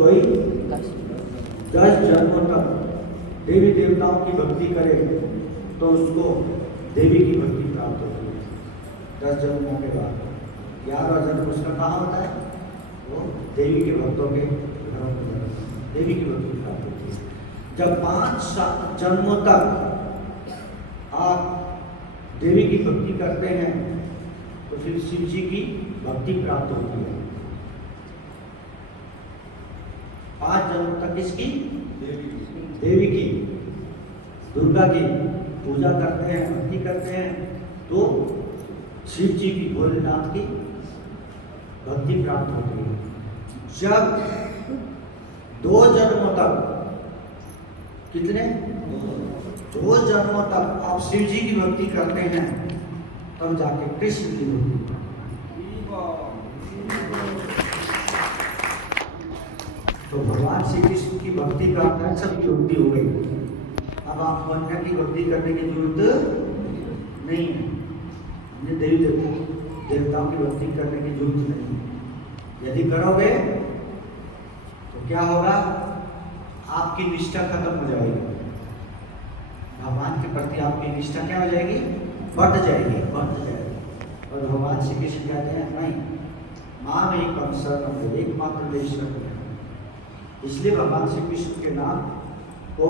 कोई 10 जन्मों तक देवी देवताओं की भक्ति करे तो उसको देवी की भक्ति प्राप्त होती है। 10 जन्मों के बाद 11वां जन्म उसका कहाँ होता है? वो देवी के भक्तों के घरों में जाता है, देवी की भक्ति प्राप्त होती है। जब 5 जन्मों तक आप देवी की भक्ति करते हैं तो फिर शिव जी की भक्ति प्राप्त होती है। 5 जन्म तक किसकी? देवी की, दुर्गा की पूजा करते हैं, भक्ति करते हैं तो शिव जी की, भोलेनाथ की भक्ति प्राप्त होती है। जब 2 जन्मों तक, कितने? 2 जन्मों तक आप शिव जी की भक्ति करते हैं तब जाके कृष्ण की भक्ति। तो भगवान श्री कृष्ण की भक्ति करना है, सब युक्ति हो गई। अब आप कन्या की भक्ति करने की जरूरत नहीं है, देवी देवताओं की भक्ति करने की जरूरत नहीं है। यदि करोगे तो क्या होगा? आपकी निष्ठा खत्म हो जाएगी, भगवान के प्रति आपकी निष्ठा क्या हो जाएगी? बढ़ जाएगी, बढ़ जाएगी। और भगवान श्री कृष्ण कहते हैं नहीं, माम एकम शरणम, एकमात्र ईश्वर है। इसलिए भगवान श्री कृष्ण के नाम को,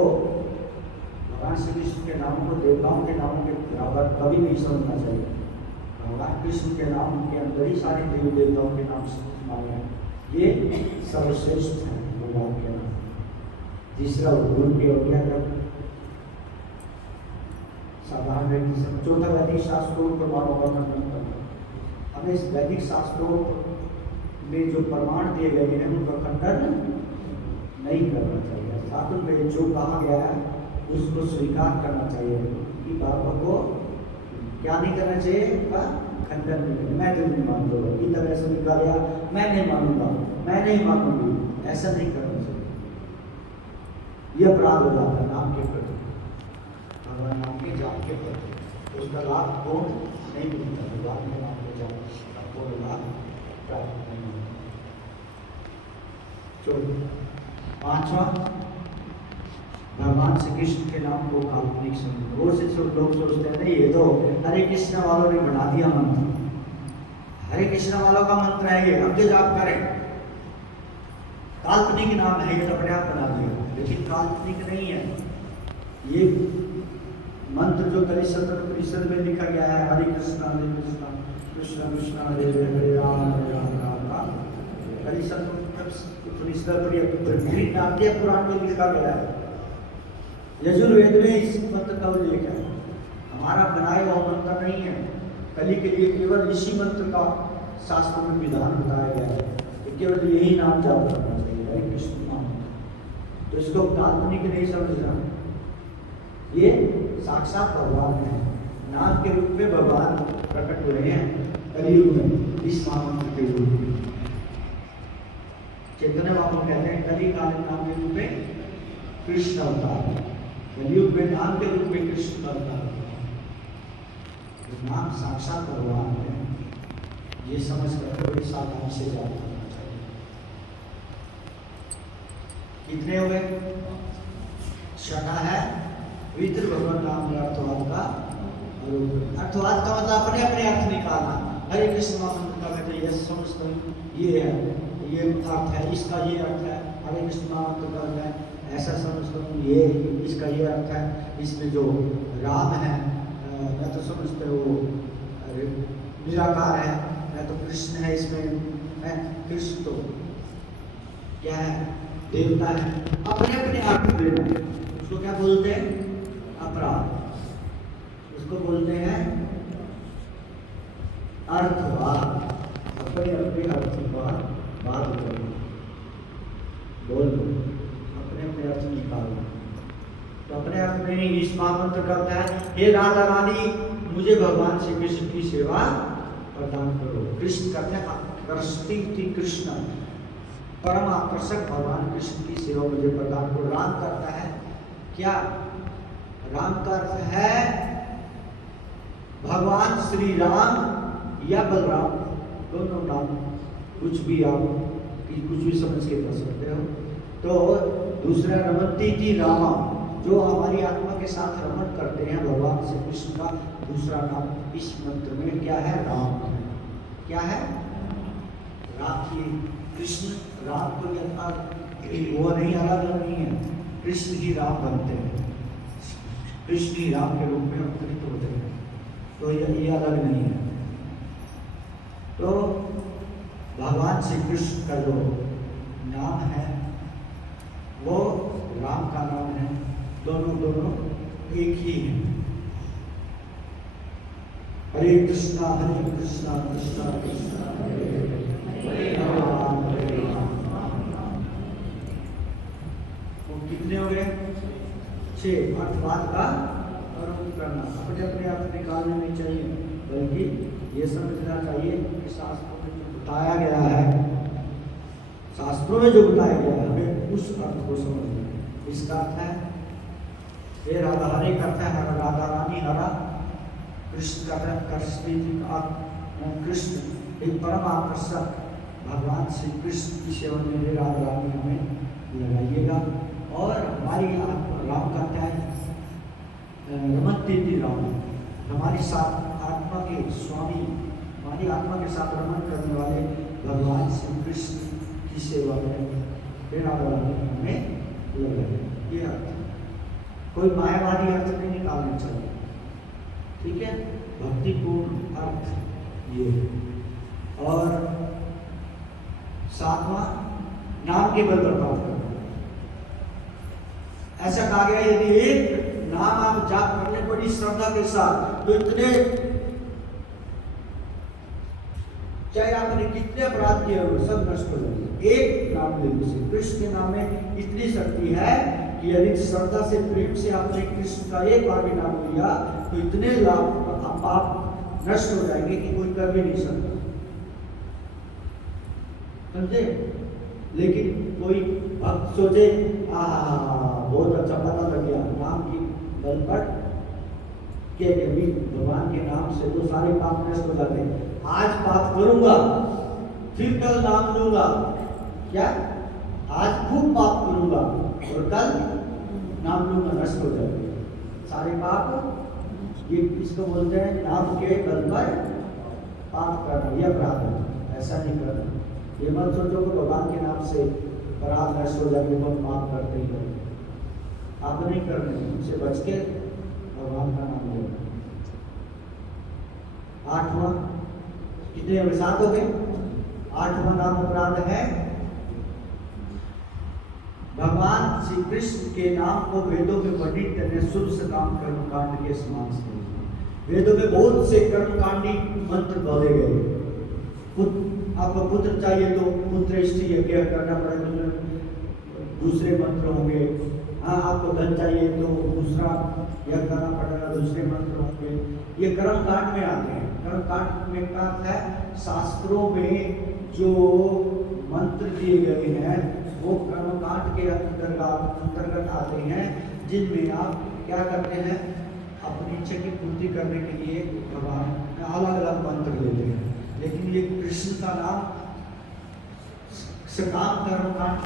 भगवान श्री कृष्ण के नाम को देवताओं के नामों के बराबर कभी नहीं समझना चाहिए। भगवान कृष्ण के नाम के अंदर ही सारे देवी देवताओं के नाम माने हैं, ये सर्वश्रेष्ठ है भगवान के नाम। तीसरा गुरु की आज्ञा कर, साधारण व्यक्ति सब। चौथा वैदिक शास्त्रों प्रमाणों का खंडन करना। हमें इस वैदिक शास्त्रों में जो प्रमाण दिए गए हैं उनका खंडन नहीं करना चाहिए। शास्त्र में जो कहा गया है उसको स्वीकार करना चाहिए कि बाबा को क्या नहीं करना चाहिए, उनका खंडन नहीं करना। मैं तो नहीं मानूंगा, की तरह से निकाला, मैं नहीं मानूंगा, मैं नहीं मानूंगी, ऐसा नहीं करना चाहिए। ये अपराध हो जाता है नाम के प्रति, भगवान नाम के जाप के प्रति। उसका लाभ को नहीं मिलता, भगवान के नाम के जाप का कोई लाभ प्राप्त नहीं होता। चलो 5वां, भगवान श्री कृष्ण के नाम को काल्पनिक समझो। और से लोग सोचते हैं नहीं, ये तो हरे कृष्ण वालों ने बना दिया मंत्र, हरे कृष्ण वालों का मंत्र है ये, हम जो जाप करें। काल्पनिक नाम है, ये तो अपने आप बना दिया, लेकिन काल्पनिक नहीं है। ये मंत्र जो कलिशत्र परिषद में लिखा गया है, हरे कृष्ण कृष्ण कृष्ण हरे हरे, हरे राम राम। कलिशत्र पुराण में लिखा गया है, यजुर्वेद में इस मंत्र का उल्लेख है। हमारा बनाया हुआ मंत्र नहीं है। कली के लिए केवल इसी मंत्र का शास्त्र में विधान बताया गया है कि केवल यही नाम जाप करना चाहिए, हरे कृष्ण नाम। तो इसको काल्पनिक नहीं समझना, ये साक्षात भगवान है। नाम के रूप में भगवान प्रकट हुए हैं कलियुग में, इस महामंत्र के रूप में। चैतन्य बाबू कहते हैं कलिकालीन नाम के रूप में कृष्ण अवतार, कलियुग में नाम के रूप में कृष्ण अवतार। नाम साक्षात भगवान है, ये समझ कर बड़ी सावधानी से जाप करना चाहिए। कितने हो गए? 6ठा है पवित्र भगवान नाम अर्थवाद का। अर्थवाद का मतलब अपने अपने अर्थ निकालना। हरे कृष्ण महामंत्र का कहते हैं समझता हूँ ये है, ये अर्थ है, इसका ये अर्थ है। हरे कृष्ण महामंत्र का मैं ऐसा समझता हूँ ये, इसका ये अर्थ है। इसमें जो राम है मैं तो समझते हो निराकार है, मैं तो कृष्ण है, इसमें मैं कृष्ण तो क्या है, देवता है। अपने अपने अर्थ देना, उसको क्या बोलते हैं? अपराध। उसको बोलते हैं अर्थवाद। अपने अपने अर्थवाद बात करो, बोल दो, अपने अपने अर्थ निकालो। तो अपने अर्थ में ही इस महामंत्र का अर्थ है, हे राधा रानी मुझे भगवान श्री कृष्ण की सेवा प्रदान करो। कृष्ण कहते हैं आकर्षति कृष्ण, परम आकर्षक भगवान कृष्ण की सेवा मुझे प्रदान करो। राम करता है क्या? राम का अर्थ है भगवान श्री राम या बलराम, दोनों नाम कुछ भी आप कि कुछ भी समझ के कर सकते हो। तो दूसरा रमन्ति थी रामा, जो हमारी आत्मा के साथ रमन करते हैं भगवान श्री कृष्ण का दूसरा नाम इस मंत्र में क्या है? राम है। क्या है? राखी कृष्ण राम को यथा वो नहीं, अलग नहीं है, कृष्ण ही राम बनते हैं, कृष्ण ही राम के रूप में अवतरित होते हैं, तो ये अलग नहीं है। तो भगवान श्री कृष्ण का जो नाम है वो राम का नाम है, दोनों एक ही है। हरे कृष्णा कृष्णा कृष्णा हरे राम हरे राम। तो कितने हो गए? 6। अर्थवाद का कर्म करना, अपने अपने अर्थ निकालने नहीं चाहिए, बल्कि ये समझना चाहिए कि शास्त्रों में जो बताया गया है, शास्त्रों में जो बताया गया है हमें उस अर्थ को समझना है। इसका अर्थ है हे राधा, हरे करता है राधा रानी, हरा कृष्ण का कृष्ण एक परम आकर्षक भगवान श्री कृष्ण की सेवा में हे राधा रानी हमें लगाइएगा। और हमारी राम का क्या है? रमन्ति राम, हमारी साथ आत्मा के स्वामी, हमारी आत्मा के साथ रमन करने वाले भगवान श्री कृष्ण की सेवा में हे राधा रानी हमें लगाइए। ये अर्थ, कोई मायावादी अर्थ नहीं निकालना चाहिए, ठीक है? भक्तिपूर्ण अर्थ ये है। और 7वां नाम के बल पर प्राप्त करना। ऐसा कहा गया यदि एक नाम आप जाप करने बड़ी श्रद्धा के साथ, तो इतने चाहे आपने कितने अपराध किए हो सब नष्ट हो जाएंगे एक नाम लेने से। कृष्ण के नाम में इतनी शक्ति है कि यदि श्रद्धा से प्रेम से आपने कृष्ण का एक बार भी नाम लिया तो इतने लाभ पाप नष्ट हो जाएंगे कि कोई कर भी नहीं सकता, समझे? लेकिन कोई भक्त सोचे बहुत अच्छा पता लग गया नाम की बल पर के भगवान के नाम से तो सारे पाप नष्ट हो जाते हैं। आज पाप करूंगा फिर कल नाम लूंगा, क्या आज खूब पाप करूंगा और कल नाम लूंगा, नष्ट हो जाएंगे सारे पाप। ये इसको बोलते हैं नाम के बल पर पाप करना, यह अपराध है। ऐसा नहीं करना, ये मत सोचो कि भगवान के नाम से अपराध नष्ट हो जाएंगे, बहुत पाप करते ही हो, आप नहीं करने, उनसे बच के भगवान का नाम लेना। 8वां, कितने 7 हो गए? 8वां नाम अपराध है भगवान श्री कृष्ण के नाम को वेदों में वर्णित करने शुद्ध से काम कर्मकांड के समान समझना। वेदों में बहुत से कर्मकांडी मंत्र बोले गए। आपको पुत्र चाहिए तो पुत्र इष्टि यज्ञ करना पड़ेगा, दूसरे मंत्र होंगे। हाँ, आपको धन चाहिए तो दूसरा यज्ञ करना पड़ेगा, दूसरे मंत्र होंगे। ये कर्मकांड में आते हैं। कर्मकांड में क्या है? शास्त्रों में जो मंत्र दिए गए हैं वो कर्मकांड के अंतर्गत आते हैं, जिनमें आप क्या करते हैं? अपनी इच्छा की पूर्ति करने के लिए भगवान अलग अलग मंत्र लेते हैं। लेकिन ये कृष्ण का नाम सकाम कर्मकांड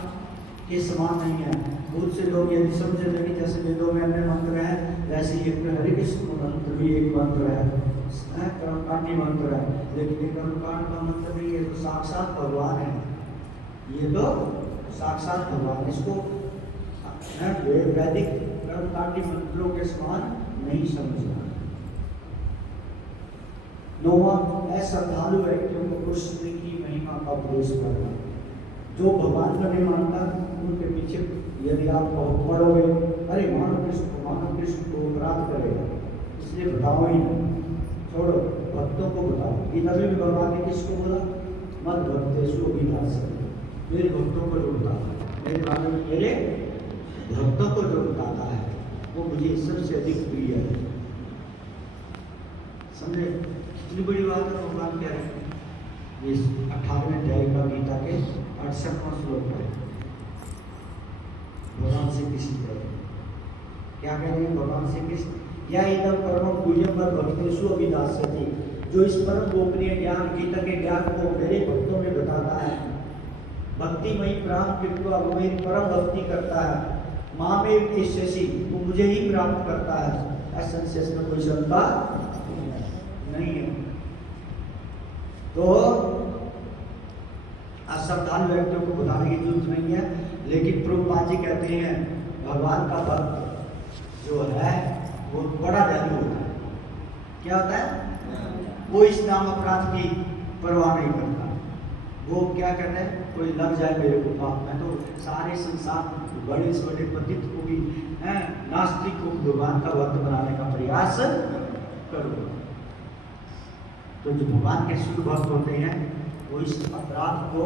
के समान नहीं है। बहुत से लोग यदि समझे कि जैसे वेदों में अन्य मंत्र हैं, वैसे ये हरे कृष्ण मंत्र भी एक मंत्र है, कर्मकांडी मंत्र है। लेकिन ये कर्मकांड का मंत्र नहीं है, तो साक्षात भगवान है। ये तो साक्षात भगवान, इसको वैदिक कर्मकांडी मंत्रों के समान नहीं समझना। 9वां, श्रद्धालु व्यक्तियों को कृष्ण की महिमा का उपदेश करना। जो भगवान का नहीं मानता उनके पीछे यदि आप पढ़ोगे, अरे मानो कृष्ण को अपराध करेगा, इसलिए बताओ ही नहीं, छोड़ो, भक्तों को बताओ। गीता में भी भगवान ने किसको बोला? मत भक्तेषु अभिलाषते, मेरे भक्तों को जो बताता है, मेरे भक्तों को जो बताता है वो मुझे सबसे अधिक प्रिय है। समझे कितनी बड़ी बात है? भगवान कह रहे हैं इस 18वें अध्याय का गीता के 68वां श्लोक है। भगवान श्री कृष्ण क्या कह रहे हैं? भगवान श्री कृष्ण, या इदम परम पूज्यम पर भक्तेषु अभिलाषते, जो इस परम गोपनीय ज्ञान गीता के ज्ञान को मेरे भक्तों में बताता है भक्तिमयी प्राण कृत्वा वही परम भक्ति करता है, माँ में एष्यसि, वो मुझे ही प्राप्त करता है, ऐसा संशय में कोई शंका नहीं है। तो असावधान व्यक्तियों को बताने की जरूरत नहीं है, लेकिन प्रभुपाद जी कहते हैं भगवान का भक्त जो है वो बड़ा दयालु होता है। क्या होता है? वो इस नाम अपराध की परवाह नहीं करता। वो क्या कहते हैं, कोई लग जाए मेरे को पाप, मैं तो सारे संसार बड़े से बड़े पतित को भी, नास्तिक को भगवान का भक्त बनाने का प्रयास करूँगा। तो जो भगवान के शुद्ध भक्त होते हैं वो इस अपराध को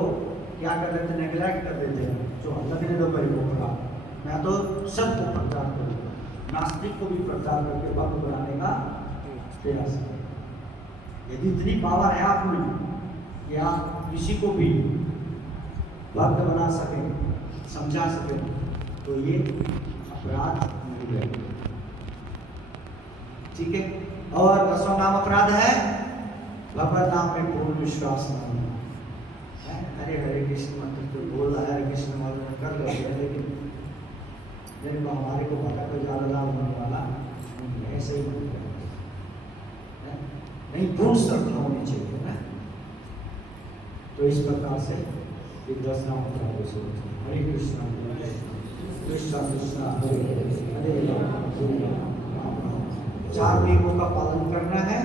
क्या कर देते हैं, नेग्लेक्ट कर देते हैं। जो लगने दो मेरे को पड़ा, मैं तो सबको प्रचार करूँगा, नास्तिक को भी प्रचार करके भक्त बनाने का प्रयास करें। यदि इतनी पावर है आप में कि आप किसी को भी भक्त बना सकें, समझा सकें, तो ये अपराध नहीं रहेगा। ठीक है। और 10वां नाम अपराध है भगवत नाम में पूर्ण विश्वास नहीं है। हरे हरे कृष्ण मंत्र तो बोल रहा है, हरे कृष्ण मंत्र कर रहे हैं, लेकिन मेरे को हमारे को पता कोई ज्यादा लाभ होने वाला नहीं है, ऐसे ही नहीं, पूर्ण श्रद्धा होनी चाहिए ना। तो इस प्रकार से 10 नाम अपराधों से हरे कृष्णा कृष्णा कृष्णा हरे हरे राम 4 नियमों का पालन करना है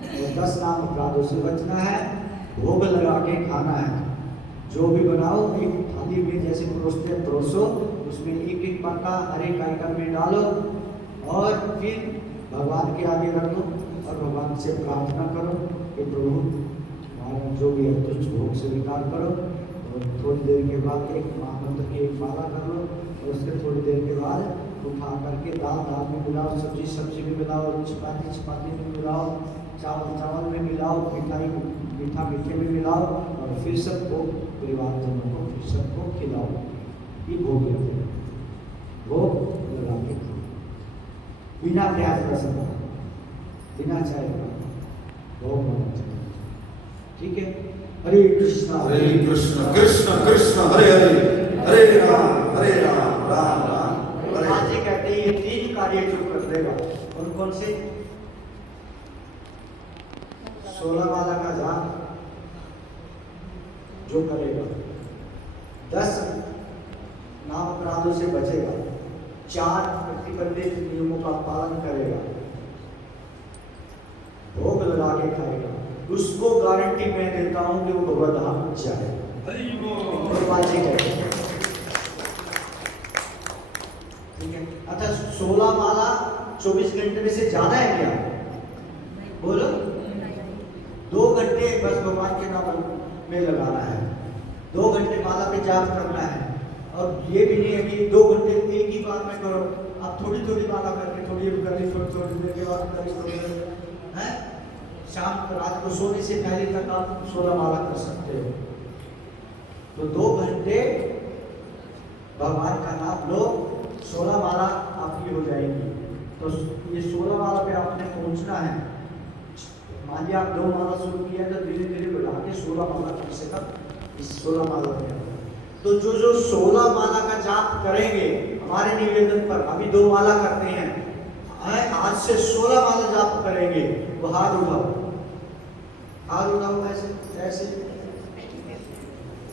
और 10 नाम अपराधों से बचना है। भोग लगा के खाना है, जो भी बनाओ एक थाली में जैसे परोसते हैं परोसो, उसमें एक एक पत्ता हर एक आइटम में डालो और फिर भगवान के आगे रख दो और भगवान से प्रार्थना करो कि प्रभु हमारा जो भी है तुझ भोग स्वीकार करो। और थोड़ी देर के बाद एक महामंत्र की एक माला कर लो और उसके थोड़ी देर के बाद उठा करके दाल में मिलाओ, सब्जी में मिलाओ, चपाती में मिलाओ, चावल में मिलाओ, मीठा मीठे में मिलाओ और फिर सबको परिवारजनों को फिर सबको खिलाओ। ये भोग लेते हैं, भोग लगा के बिना प्याज लहसुन बिना चाय भोग होना चाहिए। ठीक है। हरे कृष्णा कृष्ण कृष्ण हरे हरे हरे राम राम राम। आज ये कहते हैं ये 3 कार्य जो कर देगा, कौन कौन से? 16 माला का जाप जो करेगा, 10 नाम अपराधों से बचेगा, 4 प्रतिबंधित नियमों का पालन करेगा, भोग लगा के खाएगा, उसको गारंटी मैं देता हूं कि वो भगवत धाम जाए। ठीक है। अच्छा 16 माला 24 घंटे में से ज्यादा है क्या? बोलो। 2 घंटे बस भगवान के नाम में लगाना है, 2 घंटे माला पे जाप करना है। और ये भी नहीं है कि 2 घंटे एक ही बार में करो, आप थोड़ी थोड़ी माला करके थोड़ी देर के बाद करी, है शाम रात को सोने से पहले तक आप 16 माला कर सकते हो। तो 2 घंटे भगवान का नाम लो, 16 माला आपकी हो जाएगी। तो ये 16 माला पे आपने पहुंचना है। मान लिया आप 2 माला शुरू किया तो धीरे धीरे बढ़ा के 16 माला कम से कम इस 16 माला पे। तो जो 16 माला का जाप करेंगे हमारे निवेदन पर, अभी 2 माला करते हैं, आज से 16 माला जाप करेंगे, वो हाथ उठाओ ऐसे ऐसे।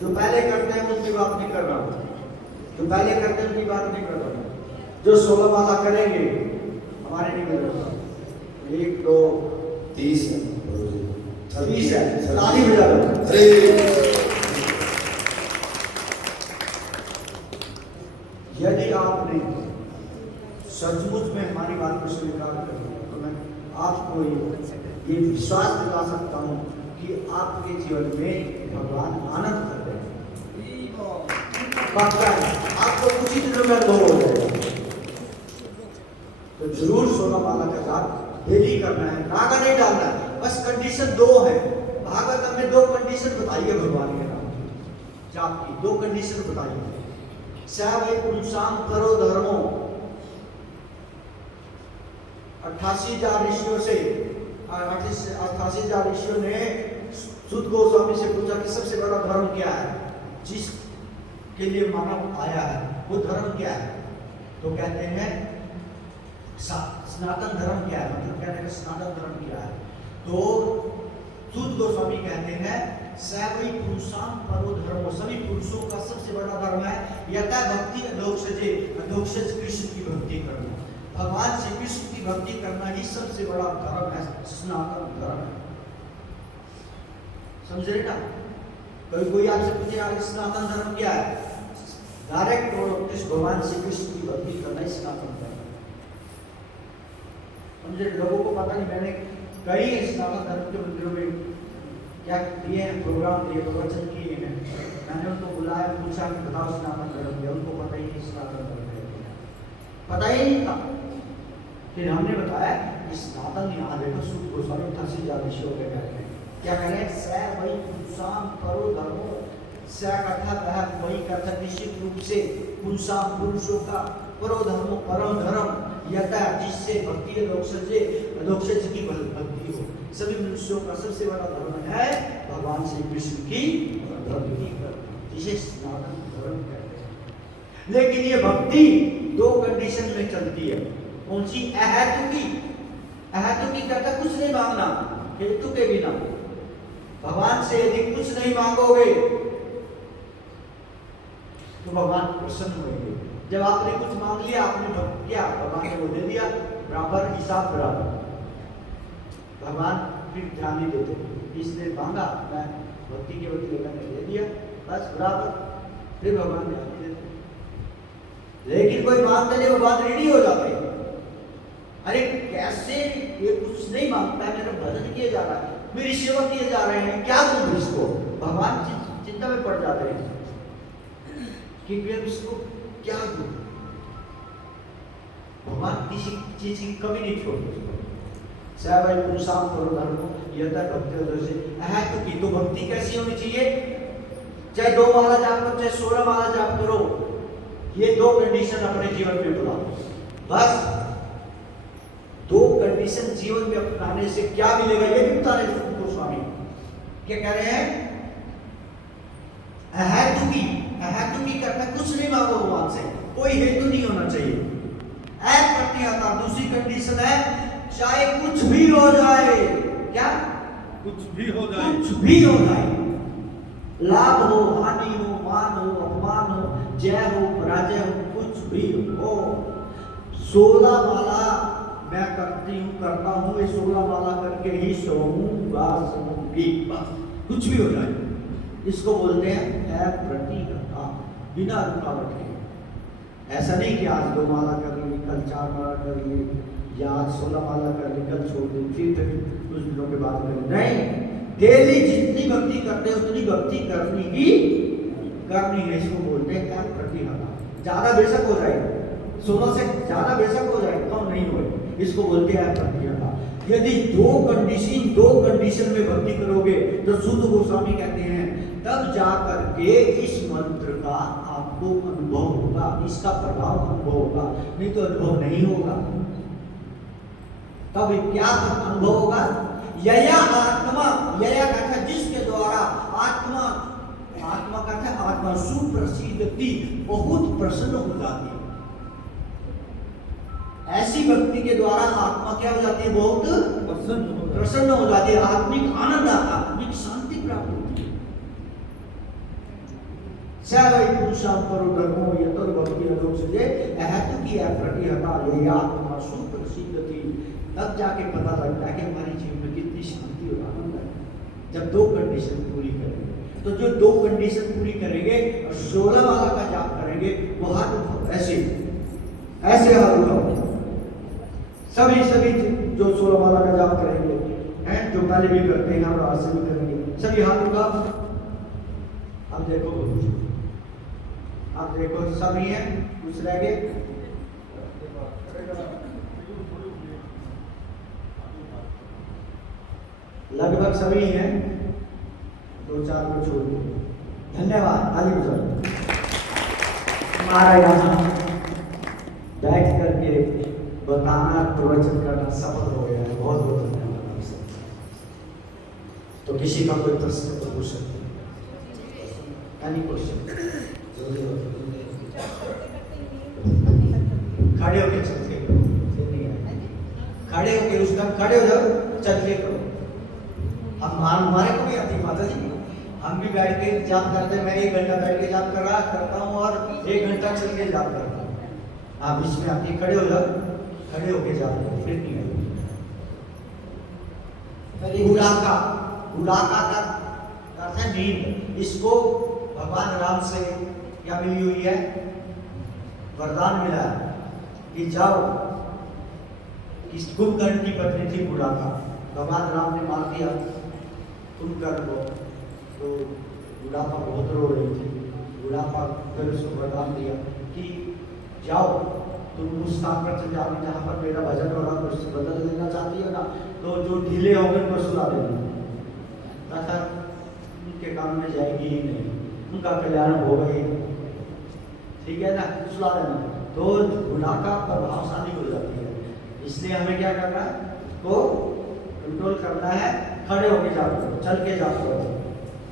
जो पहले करते हैं उनकी बात नहीं कर रहा हूँ, जो पहले करते हैं उनकी बात नहीं कर रहा हूँ। जो 16 माला करेंगे हमारे निवेदन, 1 2 30 है, ताली बजा दो। यदि आपने सचमुच में हमारी बात को स्वीकार कर लिया तो मैं आपको ये विश्वास दिला सकता हूँ कि आपके जीवन में भगवान आनंद कर रहे हैं। पक्का है, आपको कुछ ही दिनों में अनुभव हो जाएगा। तो जरूर 16 माला का जाप डेली करना है, नागा नहीं डालना है। बस कंडीशन 2 है, भागवत में 2 कंडीशन बताइए भगवान के नाम जाप की, 2 कंडीशन बताइए। सवै पुरुषाम करो धर्मो, 88,000 ऋषियों से 88,000 ऋषियों ने सुध गोस्वामी से पूछा कि सबसे बड़ा धर्म क्या है? के लिए मानव आया है, वो धर्म क्या है? तो कहते हैं सनातन धर्म क्या है, मतलब कहते हैं सनातन धर्म क्या है? तो सूत गोस्वामी कहते हैं सैवई पुरुषाम परो धर्मो, सभी पुरुषों का सबसे बड़ा धर्म है यथा भक्ति अधोक्षजे, अधोक्षज कृष्ण की भक्ति करना, भगवान श्री कृष्ण की भक्ति करना ही सबसे बड़ा धर्म है, सनातन धर्म है। समझे ना? कोई आपसे पूछेगा सनातन धर्म क्या है, डायरेक्ट कृष्ण भगवान श्री कृष्ण की भक्ति करना ही सनातन धर्म है। समझे? लोगों को पता नहीं, मैंने कई सनातन धर्म के मंदिरों में क्या दिए हैं, प्रोग्राम दिए, प्रवचन किए हैं, मैंने उनको बुलाया, पूछा कि बताओ सनातन धर्म क्या, उनको पता ही नहीं सनातन धर्म क्या, पता ही नहीं था। फिर हमने बताया कि सनातन, यहाँ देखो सूत गोस्वामी फांसी जाविश हो गए कहते हैं, क्या कह रहे हैं, स वही पुरुषाम परो धर्मो, स कथा वही कथा निश्चित रूप से पुरुषाम पुरुषों का, परो धर्मो परम धर्म यथा जिससे भक्ति अधोक्षज की भक्ति हो, सभी मनुष्यों का सबसे बड़ा धर्म है भगवान श्री कृष्ण की भक्ति करना, जिसे सनातन धर्म कहते हैं। लेकिन ये भक्ति दो कंडीशन में चलती है। कौन सी? अहेतुकी। अहेतुकी कहता कुछ नहीं मांगना, हेतु के बिना। भगवान से यदि कुछ नहीं मांगोगे तो भगवान प्रसन्न होंगे। जब आपने कुछ मांग लिया, आपने भक्ति किया, भगवान ने वो दे दिया, बराबर हिसाब बराबर। भगवान फिर ध्यान नहीं देते, इसने मांगा, मैं भक्ति के बदले मैंने दे दिया, बस बराबर, फिर भगवान ध्यान नहीं देते। लेकिन कोई मांगता नहीं, भगवान रेडी हो जाते हैं, अरे कैसे ये कुछ नहीं मांगता है, मेरा भजन किया जा रहा है, मेरी सेवा किए जा रहे हैं, क्या दूं इसको? भगवान चिंता में पड़ जाते हैं कि मैं इसको क्या दूं। भगवान किसी चीज की कमी नहीं छोड़ते। सैवई पुरुषाम परो धर्मो यथा भक्ति से अहेतुकी। तो भक्ति कैसी होनी चाहिए? चाहे 2 माला जाप करो, चाहे 16 माला जाप करो, ये 2 कंडीशन अपने जीवन में बुलाओ। बस 2 कंडीशन जीवन में अपनाने से क्या मिलेगा, ये भी बता रहे गोस्वामी। क्या कह रहे हैं? अहेतुकी। अहेतुकी करता कुछ नहीं मांगो भगवान से, कोई हेतु नहीं होना चाहिए। अप्रतिहता दूसरी कंडीशन है, चाहे कुछ भी हो जाए। क्या? कुछ भी हो जाए, कुछ भी हो जाए, लाभ हो, हानि हो, मान हो, अपमान हो, जय हो, पराजय हो, कुछ भी हो। 16 माला मैं करता हूँ, ये 16 माला करके ही सोऊंगा, सोऊंगी, बस कुछ भी हो जाए। इसको बोलते हैं अप्रतिहता, बिना रुकावट के। ऐसा नहीं कि आज 2 माला कर ली, कल 4 माला कर ली, या आज 16 माला कर ली, कल छोड़ दी, फिर कुछ दिनों के बाद कर ली। नहीं, डेली जितनी भक्ति करते हैं उतनी भक्ति करनी है। इसको बोलते हैं अप्रतिहता। ज्यादा बेशक हो जाए, 16 से ज्यादा बेशक हो जाए, कम नहीं हो, इसको बोलते हैं अप्रतिहता। यदि 2 कंडीशन में भक्ति करोगे तो सूत गोस्वामी कहते हैं तब जाकर के इस मंत्र का आपको अनुभव होगा, इसका प्रभाव अनुभव होगा, नहीं तो अनुभव नहीं होगा। तब क्या अनुभव होगा? यया आत्मा, यया का था जिसके द्वारा, आत्मा का था आत्मा सुप्रसिद्धति, बहुत प्रसन्न हो जाती है। ऐसी भक्ति के द्वारा आत्मा क्या हो जाती है? बहुत प्रसन्न हो जाती है, आत्मिक आनंद आता, आत्मिक शांति प्राप्त होती है। सैवई पुरुषाम परो धर्मो यतो भक्ति अधोक्षजे अहेतुकी अप्रतिहता यया आत्मा सुप्रसिद्धति। तब जाके पता लगता है कि हमारी जीवन में कितनी शांति और आनंद है, जब 2 कंडीशन पूरी करेंगे। तो जो 2 कंडीशन पूरी करेंगे और 16 माला का जाप करेंगे, वो हाथ ऐसे हाथ उठाओ, सभी जो 16 माला का जाप करेंगे हैं, जो पहले भी करते हैं और आज से भी करेंगे, सभी हाथ उठाओ। अब देखो सभी हैं, कुछ रह गए? लगभग सभी हैं, 2-4 को छोड़ दिए। धन्यवाद। आगे सर हमारा यहाँ बैठ करके बताना, प्रवचन करना सफल हो गया है, बहुत बहुत धन्यवाद आपसे। तो किसी का कोई प्रश्न तो पूछ सकते हैं? Any question? खड़े होके चल के करो, खड़े होके उसका खड़े हो जाओ, चल के करो। हम हमारे को भी आती माता जी, हम भी बैठ के जाप करते हैं। मैं 1 घंटा बैठ के जाप करता हूँ और 1 घंटा चल के जाप करता हूँ। आप बीच में आके खड़े हो जाओ, खड़े होके जाप करो, फिर नहीं आएगी। बुढ़ाका, बुढ़ाका का अर्थ है नींद। इसको भगवान राम से क्या मिली हुई है? वरदान मिला है कि जाओ, इस कुंभकर्ण की पत्नी थी बुढ़ापा, भगवान राम ने मार दिया कुंभकर्ण को, तो बुढ़ापा बहुत रो रही थी। बुढ़ापा फिर उसको वरदान दिया कि जाओ तुम उस स्थान पर चले जाओ जहाँ पर मेरा भजन हो रहा, उससे बदल लेना चाहती हो ना, तो जो ढीले हो गए उनको सुला देना, तथा उनके काम में जाएगी ही नहीं, उनका कल्याण होगा ही नहीं। ठीक है ना, सुला देना। तो बुढ़ापा प्रभावशाली हो जाती है, इसलिए हमें क्या करना है? को कंट्रोल करना है। खड़े होके जाओ, चल के जाओ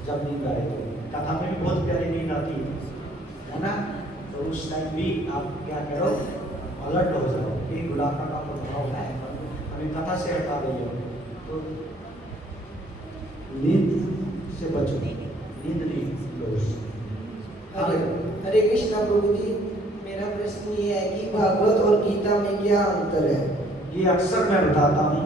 जब नींद आए तो। कथा में भी बहुत प्यारी नींद आती है ना, तो उस टाइम भी आप क्या करो, अलर्ट हो जाओ कि बुढ़ापा का प्रभाव है, हमें कथा से हटा देंगे। तो नींद से बचो, नींद नहीं लो। हरे कृष्णा प्रभु जी, मेरा प्रश्न ये है कि भागवत और गीता में क्या अंतर है? ये अक्सर मैं बताता हूँ,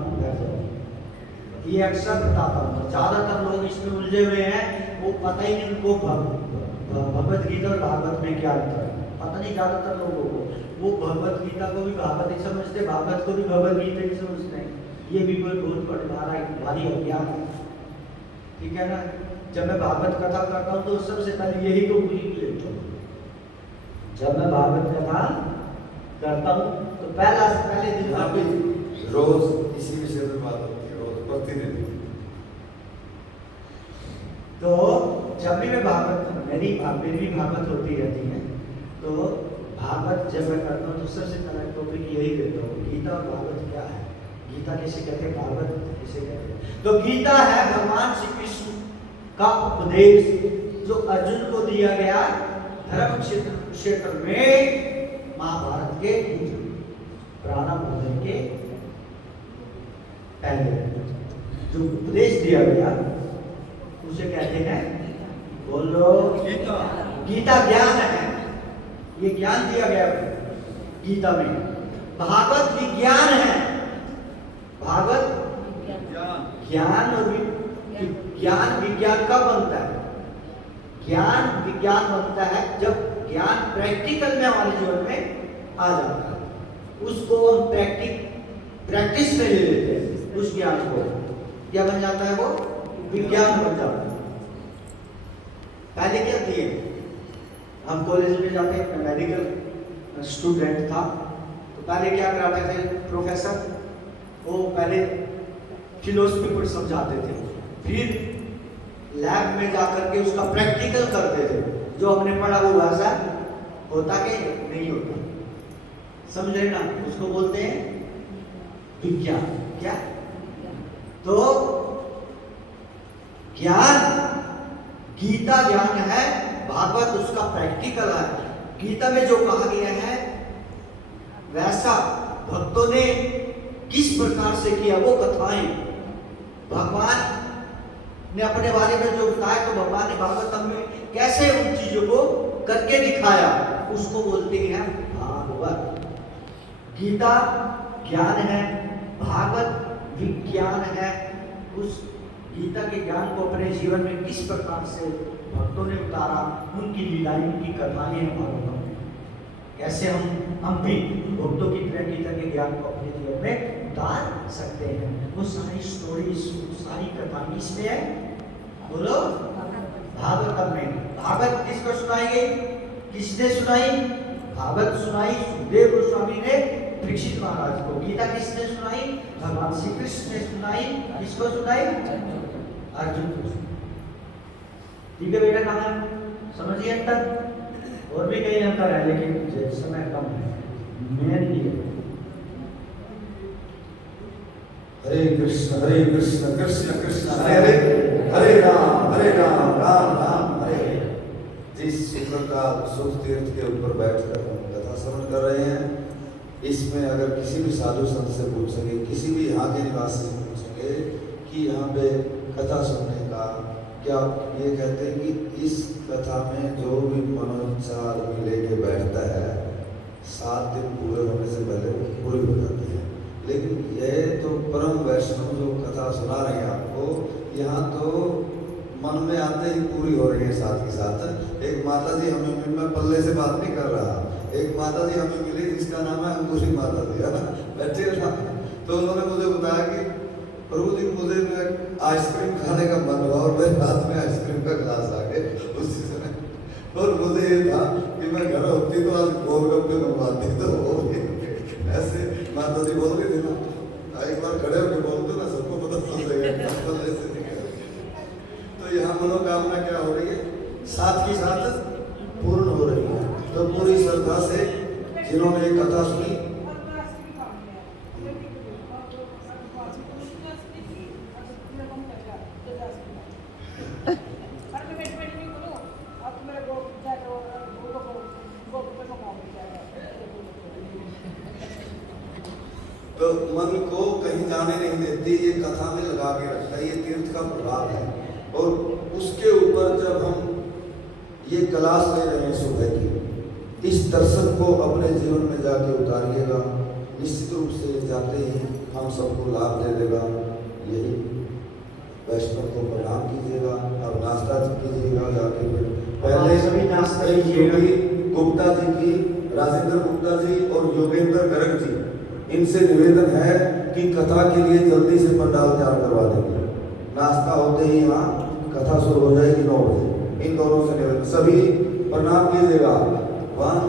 ये अक्सर बताता हूँ। ज्यादातर लोग इसमें उलझे हुए हैं, वो पता ही नहीं उनको भगवत गीता और भागवत में क्या अंतर है, पता नहीं ज्यादातर लोगों को। वो भगवत गीता को भी भागवत ही समझते, भागवत को भी भगवत गीता ही समझते हैं। ये भी कोई बहुत भारी अज्ञान है। ठीक है ना, जब मैं भागवत कथा करता हूँ तो सबसे पहले यही तो पूरी लेता हूँ। जब मैं भागवत कथा करता हूँ तो पहले दिन रोज इसी विषय में बात होती है, रोज प्रतिदिन। तो जब भी मैं भागवत, मेरी भी भागवत होती रहती है, तो भागवत जब मैं करता हूँ तो सबसे पहले टॉपिक यही देता हूँ, गीता और भागवत क्या है, गीता किसे कहते हैं, भागवत किसे कहते हैं। तो गीता है भगवान श्री कृष्ण का उपदेश जो अर्जुन को दिया गया धर्म क्षेत्र में महाभारत के प्रारंभ होने के पहले जो उपदेश दिया गया उसे कहते हैं, बोलो गीता। गीता ज्ञान है, ये ज्ञान दिया गया गीता में। भागवत विज्ञान है, भागवत ज्ञान और ज्ञान विज्ञान कब बनता है? ज्ञान विज्ञान बनता है जब ज्ञान प्रैक्टिकल में हमारे जीवन में आ जाता है, उसको हम प्रैक्टिस में ले लेते हैं, उस ज्ञान को क्या बन जाता है? वो विज्ञान बन जाता है। पहले क्या किए, हम कॉलेज में जाते हैं, मेडिकल स्टूडेंट था, तो पहले क्या कराते थे प्रोफेसर, वो पहले फिलोसफी को समझाते थे, फिर लैब में जाकर के उसका प्रैक्टिकल करते थे, जो हमने पढ़ा वो वैसा होता कि नहीं होता, समझ रहे ना, उसको बोलते हैं विज्ञान। क्या? तो ज्ञान गीता ज्ञान है, भागवत उसका प्रैक्टिकल है। गीता में जो कहा गया है वैसा भक्तों ने किस प्रकार से किया, वो कथाएं भगवान ने अपने बारे में जो बताया, तो भगवान ने भागवतम में कैसे उन चीजों को करके दिखाया, उसको बोलते हैं भागवत। गीता ज्ञान है, भागवत विज्ञान है। उस गीता के ज्ञान को अपने जीवन में किस प्रकार से भक्तों ने उतारा, उनकी लीलाएं, उनकी कथाएं हैं भागवत में, कैसे हम भी भक्तों की तरह गीता के ज्ञान को अपने जीवन में उतार सकते हैं। वो सारी स्टोरी, सारी कथाएं इसमें है, बोलो भागवतम में। भागवत किसको सुनाई गई, किसने सुनाई? भागवत सुनाई सुखदेव गोस्वामी ने परीक्षित महाराज को। गीता किसने सुनाई? भगवान श्री कृष्ण ने सुनाई। किसको सुनाई? अर्जुन को। ठीक है बेटा, कहा समझिए अंतर, और भी कई अंतर है लेकिन समय कम है, मेन ये है। हरे कृष्ण कृष्ण कृष्ण हरे हरे, हरे राम राम राम हरे हरे। जिस सुखकाल सुख तीर्थ के ऊपर बैठकर हम कथा श्रवण कर रहे हैं, इसमें अगर किसी भी साधु संत से पूछेंगे, किसी भी यहाँ के निवासी से पूछेंगे कि यहाँ पे कथा सुनने का क्या, ये कहते हैं कि इस कथा में जो भी मनोइच्छा आदमी लेके बैठता है 7 दिन पूरे होने से पहले पूरी हो जाती है। लेकिन यह तो परम वैष्णव जो कथा सुना रहे हैं आपको, यहाँ तो मन में आते ही पूरी हो रही है साथ ही साथ। एक माता जी हमें मिली, मैं पल्ले से बात नहीं कर रहा, एक माता जी हमें मिली जिसका नाम है अंकुशी माता जी, है ना, बैठे ना, तो उन्होंने मुझे बताया कि प्रभु जी मुझे आइसक्रीम खाने का मन हुआ और मेरे हाथ में आइसक्रीम का ग्लास आ गया उसी समय, और मुझे ये था कि मैं घर होती तो आज गोलगप्पे मंगवाती, तो वो ऐसे माता जी बोल रही थी ना, एक बार खड़े होकर बोल दो ना, सबको पता चल जाएगा। तो यहाँ मनोकामना क्या हो रही है, साथ ही साथ पूर्ण हो रही है। तो पूरी श्रद्धा से जिन्होंने कथा सुनी, तो मन को कहीं जाने नहीं देती, ये कथा में लगा के रखता है, ये तीर्थ का प्रभाव है। और उसके ऊपर जब हम ये क्लास ले रहे हैं सुबह की, इस दर्शन को अपने जीवन में जाके उतारिएगा, निश्चित रूप से जाते ही हम सबको लाभ दे देगा। यही वैष्णव को प्रणाम कीजिएगा, अब नाश्ता कीजिएगा जाके, फिर पहले सभी नाश्ता कीजिएगा। योगी गुप्ता जी की, राजेंद्र गुप्ता जी और योगेंद्र गर्ग जी, इनसे निवेदन है कि कथा के लिए जल्दी से पंडाल तैयार करवा देंगे। नाश्ता होते ही यहाँ कथा शुरू हो जाएगी 9 बजे। इन दोनों से निवेदन, सभी प्रणाम कीजिएगा। 1